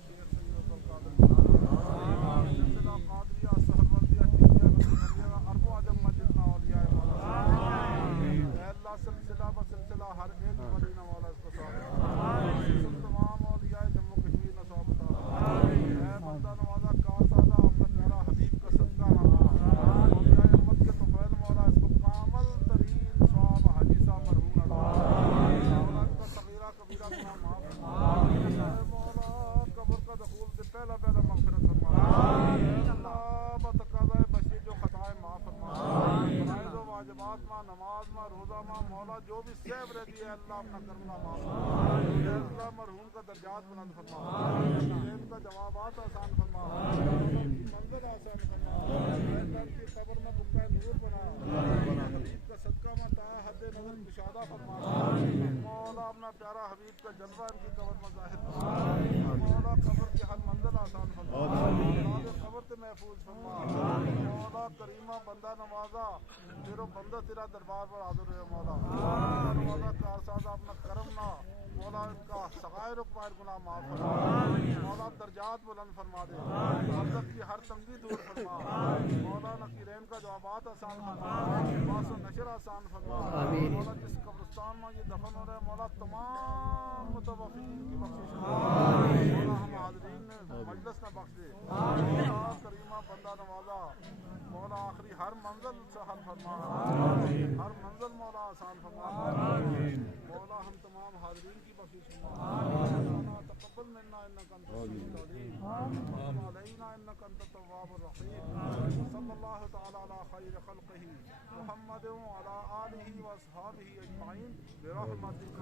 شیخ سید عبد القادر سلسلہ قادریہ سہروردیہ چشتیہ عرب و عجم میں جتنا اولیاء مولا اے اللہ سلسلہ بسلسلہ ہر ایک مدینہ مولا اس کو ثابت تمام اولیاء جموں کشمیر نے ثابت اے بندہ نوازا کار سازا اپنا پیارا حبیب کا صدقہ نہ اولیاء امت کے طفیل مولا اس کو کامل ترین ثواب حاجی صاحب مرحوم مولا اس کا صغیرہ کبیرہ گناہ معاف اے مولا قبر کا دخول سے پہلا پہلا مغفرت فرما اللہ بتقاضائے بشری جو خطائیں معاف فرما فرائض و واجبات ماں نماز ماں روزہ ماں مولا جو بھی سیب رہتی ہے اللہ اپنا کرم معاف فرما اے اللہ مرحوم کا درجات بلند فرما ان کا جوابات آسان فرما منزل آسان فرما اللہ کی قبر میں بقع نور بنا حبیب کا صدقہ میں تا حد نظر کشادہ فرما مولا اپنا پیارا حبیب کا جلوہ ان کی قبر میں ظاہر فرما مولا قبر کی ہر منزل آسان فرما مولا قبر سے محفوظ فرما مولا کریمہ بندہ نوازا تیرو بندہ تیرا دربار پر حاضر ہے مولا نوازا کارسازا اپنا کرم نہ مولا ان کا صغائر و کبائر گناہ معاف فرما مولا درجات بلند فرما دے عزت کی ہر تنگی دور فرما مولا نقیرین کا جوابات آسان فرما باس و نشر آسان فرما مولا جس قبرستان میں یہ دفن ہو رہے ہیں مولا تمام متوفین کی بخشش مولا ہم حاضرین نے مجلس نہ بخش دے مولا کریمہ بندہ نوازا مولا آخری ہر منزل سہل فرما ہر منزل مولا آسان فرما مولا ہم تمام حاضرین کی بخشش فرما تقبل منا انک انت السمیع العلیم وتب علینا انک انت التواب الرحیم صلی اللہ تعالی علی خیر خلقہ محمد وعلی آلہ واصحابہ اجمعین برحمتک